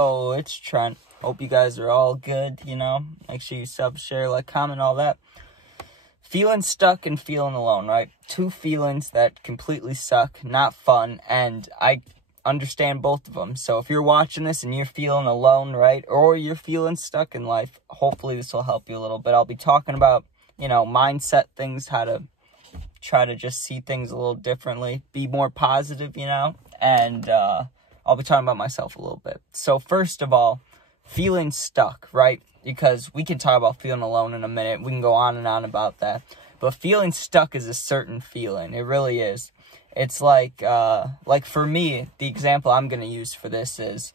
Yo, it's Trent. Hope you guys are all good, Make sure you sub, share, like, comment, all that. Feeling stuck and feeling alone, right? Two feelings that completely suck, not fun, and I understand both of them. So if you're watching this and you're feeling alone, right, or you're feeling stuck in life, hopefully this will help you a little bit. I'll be talking about, mindset things, how to try to just see things a little differently, be more positive, and I'll be talking about myself a little bit. So first of all, feeling stuck, right? Because we can talk about feeling alone in a minute. We can go on and on about that. But feeling stuck is a certain feeling. It really is. It's like for me, the example I'm going to use for this is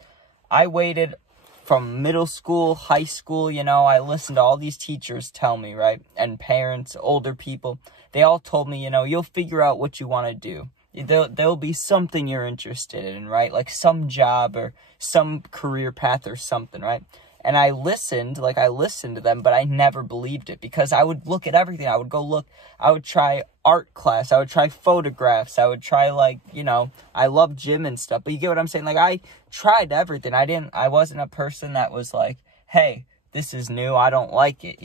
I waited from middle school, high school, I listened to all these teachers tell me, right? And parents, older people, they all told me, you'll figure out what you want to do. There'll be something you're interested in, right? Like some job or some career path or something, right? And I listened to them, but I never believed it because I would look at everything. I would try art class. I would try photographs. I would try I love gym and stuff, but you get what I'm saying? Like I tried everything. I wasn't a person that was like, hey, this is new, I don't like it,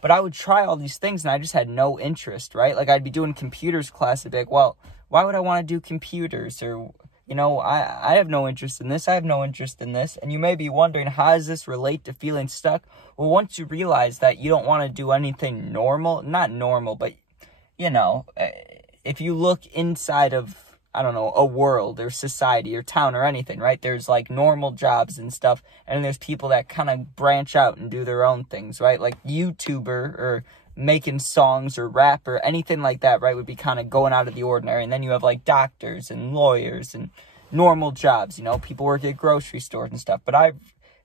But I would try all these things and I just had no interest, right? Like I'd be doing computers class, I'd be like, well, why would I want to do computers? Or, I have no interest in this. I have no interest in this. And you may be wondering, how does this relate to feeling stuck? Well, once you realize that you don't want to do anything normal, not normal, but, if you look inside of, I don't know, a world or society or town or anything, right? There's like normal jobs and stuff. And there's people that kind of branch out and do their own things, right? Like YouTuber or making songs or rap or anything like that, right, would be kind of going out of the ordinary. And then you have like doctors and lawyers and normal jobs, people work at grocery stores and stuff. But I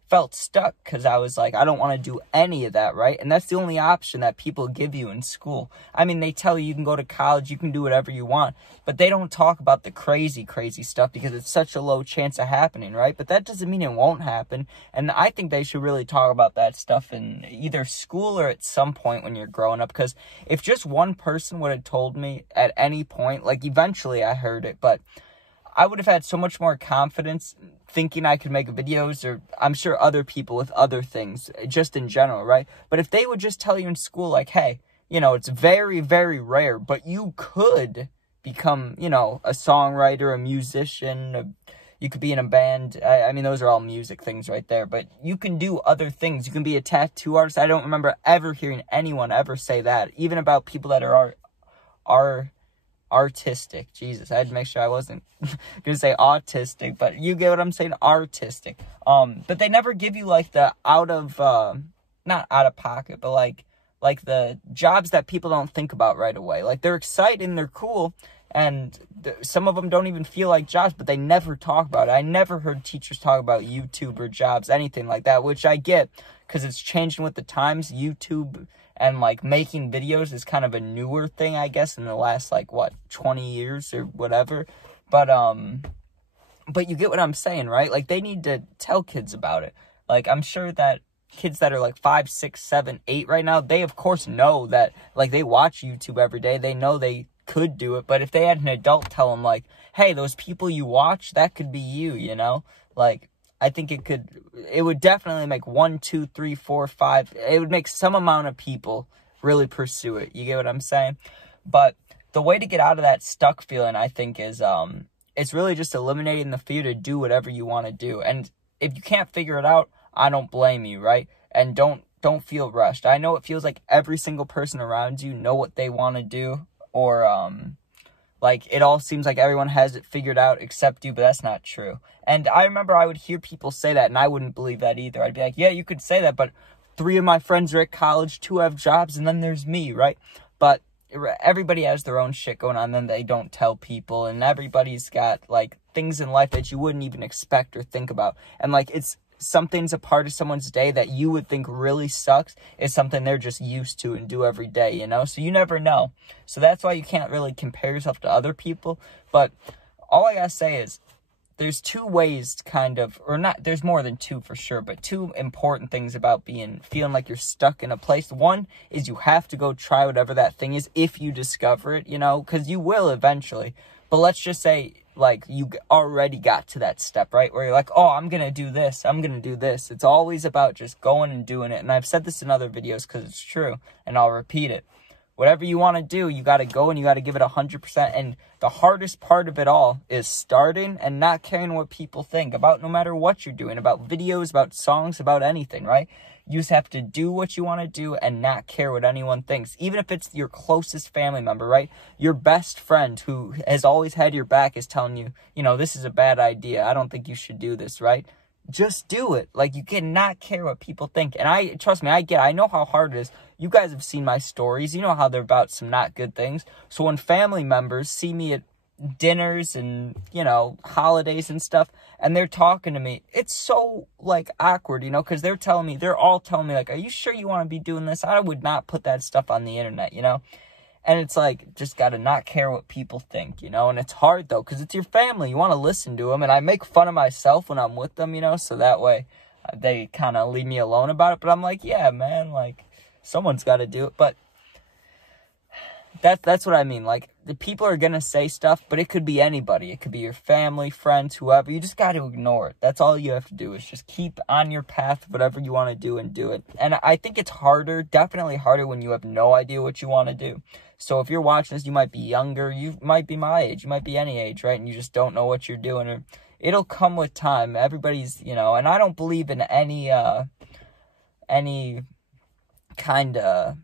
felt stuck because I was like, I don't want to do any of that, right? And that's the only option that people give you in school. I mean, they tell you can go to college, you can do whatever you want, but they don't talk about the crazy stuff because it's such a low chance of happening, right? But that doesn't mean it won't happen. And I think they should really talk about that stuff in either school or at some point when you're growing up. Because if just one person would have told me at any point, like eventually I heard it, but I would have had so much more confidence thinking I could make videos, or I'm sure other people with other things, just in general, right? But if they would just tell you in school, like, hey, it's very, very rare, but you could become, a songwriter, a musician, you could be in a band. I mean, those are all music things right there, but you can do other things. You can be a tattoo artist. I don't remember ever hearing anyone ever say that, even about people that are artistic. Jesus, I had to make sure I wasn't gonna say autistic, but you get what I'm saying, artistic. But they never give you like the not out of pocket, but like the jobs that people don't think about right away. Like they're exciting, they're cool, and some of them don't even feel like jobs, but they never talk about it. I never heard teachers talk about YouTuber jobs, anything like that, which I get because it's changing with the times. YouTube and like making videos is kind of a newer thing, I guess, in the last 20 years or whatever. But you get what I'm saying, right? Like they need to tell kids about it. Like I'm sure that kids that are like 5, 6, 7, 8 right now, they of course know that, like they watch YouTube every day. They know they could do it. But if they had an adult tell them like, hey, those people you watch, that could be you, like, I think it would definitely make 1, 2, 3, 4, 5. It would make some amount of people really pursue it. You get what I'm saying? But the way to get out of that stuck feeling, I think, is it's really just eliminating the fear to do whatever you want to do. And if you can't figure it out, I don't blame you, right? And don't feel rushed. I know it feels like every single person around you know what they want to do, or like it all seems like everyone has it figured out except you, but that's not true. And I remember I would hear people say that, and I wouldn't believe that either. I'd be like, yeah, you could say that, but 3 of my friends are at college, 2 have jobs, and then there's me, right? But everybody has their own shit going on, then they don't tell people, and everybody's got, like, things in life that you wouldn't even expect or think about. And, like, something's a part of someone's day that you would think really sucks is something they're just used to and do every day, So you never know. So that's why you can't really compare yourself to other people. But all I gotta say is, there's 2 ways there's more than 2 for sure, but 2 important things about feeling like you're stuck in a place. One is you have to go try whatever that thing is if you discover it, because you will eventually. But let's just say, like, you already got to that step, right? Where you're like, oh, I'm going to do this. I'm going to do this. It's always about just going and doing it. And I've said this in other videos because it's true, and I'll repeat it. Whatever you want to do, you got to go and you got to give it 100%. And the hardest part of it all is starting and not caring what people think about no matter what you're doing, about videos, about songs, about anything, right? You just have to do what you want to do and not care what anyone thinks. Even if it's your closest family member, right? Your best friend who has always had your back is telling you, you know, this is a bad idea. I don't think you should do this, right? Just do it. Like, you cannot care what people think. And trust me, I know how hard it is. You guys have seen my stories. You know how they're about some not good things. So when family members see me at dinners and, you know, holidays and stuff, and they're talking to me, it's so, like, awkward, you know, because they're all telling me, like, are you sure you want to be doing this? I would not put that stuff on the internet, you know? And it's like, just got to not care what people think, you know? And it's hard, though, because it's your family. You want to listen to them. And I make fun of myself when I'm with them, you know? So that way, they kind of leave me alone about it. But I'm like, yeah, man, like, someone's got to do it. But that's what I mean. Like, the people are going to say stuff, but it could be anybody. It could be your family, friends, whoever. You just got to ignore it. That's all you have to do is just keep on your path, whatever you want to do, and do it. And I think it's harder, definitely harder when you have no idea what you want to do. So if you're watching this, you might be younger, you might be my age, you might be any age, right? And you just don't know what you're doing. Or it'll come with time. Everybody's, you know, and I don't believe in any kind of,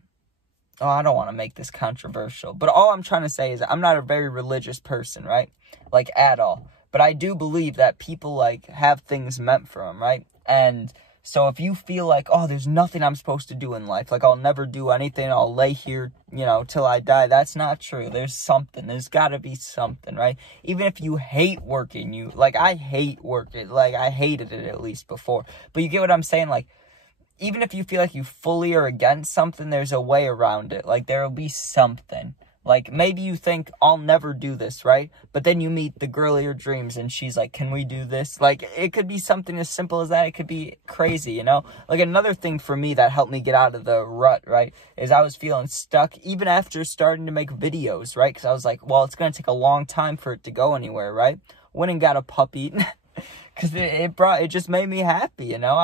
oh, I don't want to make this controversial, but all I'm trying to say is I'm not a very religious person, right? Like, at all. But I do believe that people, like, have things meant for them, right? And so if you feel like, oh, there's nothing I'm supposed to do in life, like, I'll never do anything, I'll lay here, you know, till I die, that's not true. There's something. There's got to be something, right? Even if you hate working, like, I hate working. Like, I hated it at least before. But you get what I'm saying? Like, even if you feel like you fully are against something, there's a way around it. Like, there will be something. Like, maybe you think, I'll never do this, right? But then you meet the girl of your dreams, and she's like, can we do this? Like, it could be something as simple as that. It could be crazy, you know? Like, another thing for me that helped me get out of the rut, right, is I was feeling stuck, even after starting to make videos, right? Because I was like, well, it's going to take a long time for it to go anywhere, right? Went and got a puppy. Because it just made me happy, you know?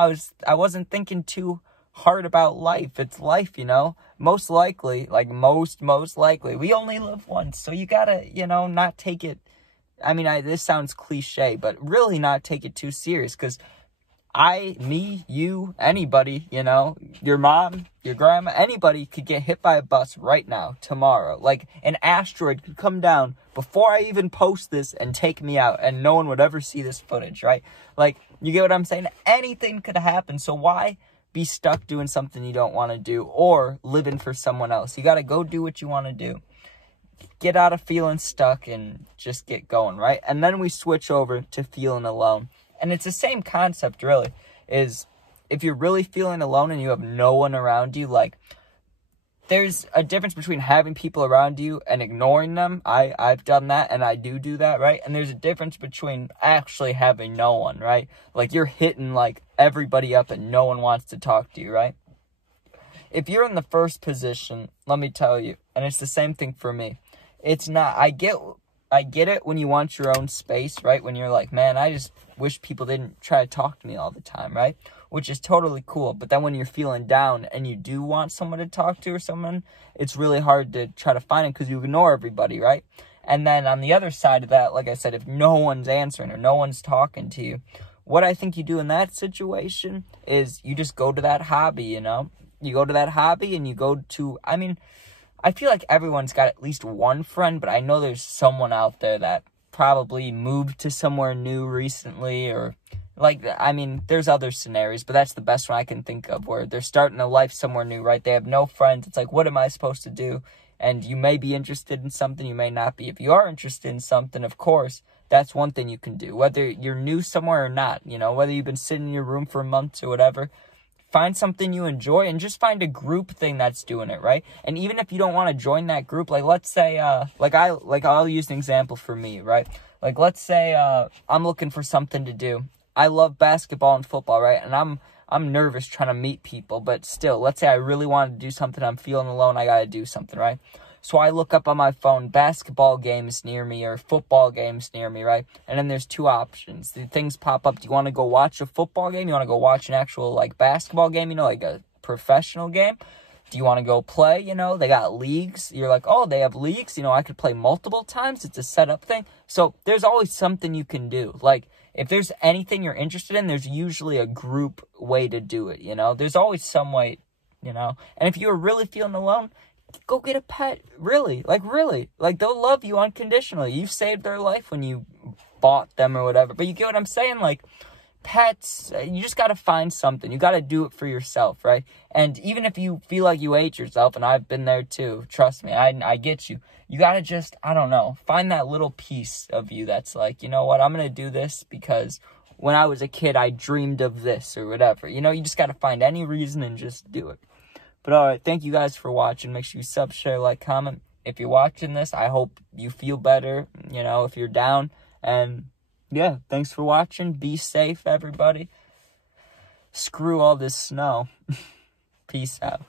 I wasn't thinking too hard about life. It's life, you know? Most likely, like most likely, we only live once. So you gotta, you know, not take it, I mean, this sounds cliche, but really not take it too serious. Because me, you, anybody, you know, your mom, your grandma, anybody could get hit by a bus right now, tomorrow. Like, an asteroid could come down before I even post this and take me out, and no one would ever see this footage, right? Like, you get what I'm saying? Anything could happen, so why be stuck doing something you don't want to do or living for someone else? You got to go do what you want to do. Get out of feeling stuck and just get going, right? And then we switch over to feeling alone. And it's the same concept, really, is if you're really feeling alone and you have no one around you, like, there's a difference between having people around you and ignoring them. I've done that, and I do that, right? And there's a difference between actually having no one, right? Like, you're hitting, like, everybody up and no one wants to talk to you, right? If you're in the first position, let me tell you, and it's the same thing for me. It's not, I get it when you want your own space, right? When you're like, man, I just wish people didn't try to talk to me all the time, right? Which is totally cool. But then when you're feeling down and you do want someone to talk to or someone, it's really hard to try to find it because you ignore everybody, right? And then on the other side of that, like I said, if no one's answering or no one's talking to you, what I think you do in that situation is you just go to that hobby, you know? You go to that hobby and you go to, I mean, I feel like everyone's got at least one friend, but I know there's someone out there that probably moved to somewhere new recently, or, like, I mean, there's other scenarios, but that's the best one I can think of, where they're starting a life somewhere new, right? They have no friends. It's like, what am I supposed to do? And you may be interested in something, you may not be. If you are interested in something, of course, that's one thing you can do, whether you're new somewhere or not, you know, whether you've been sitting in your room for months or whatever. Find something you enjoy and just find a group thing that's doing it, right? And even if you don't want to join that group, like, let's say, I'll use an example for me, right? Like, let's say, I'm looking for something to do. I love basketball and football, right? And I'm nervous trying to meet people, but still, let's say I really want to do something, I'm feeling alone, I got to do something, right? So I look up on my phone, basketball games near me or football games near me, right? And then there's two options. The things pop up. Do you want to go watch a football game? You want to go watch an actual, like, basketball game, you know, like a professional game? Do you want to go play, you know? They got leagues. You're like, oh, they have leagues? You know, I could play multiple times. It's a setup thing. So there's always something you can do. Like, if there's anything you're interested in, there's usually a group way to do it, you know? There's always some way, you know? And if you're really feeling alone, go get a pet. Really. Like, they'll love you unconditionally. You saved their life when you bought them or whatever. But you get what I'm saying? Like, pets, you just got to find something. You got to do it for yourself, right? And even if you feel like you hate yourself, and I've been there too, trust me, I get you. You got to just, I don't know, find that little piece of you that's like, you know what, I'm going to do this because when I was a kid, I dreamed of this or whatever. You know, you just got to find any reason and just do it. But all right, thank you guys for watching. Make sure you sub, share, like, comment. If you're watching this, I hope you feel better, you know, if you're down. And yeah, thanks for watching. Be safe, everybody. Screw all this snow. Peace out.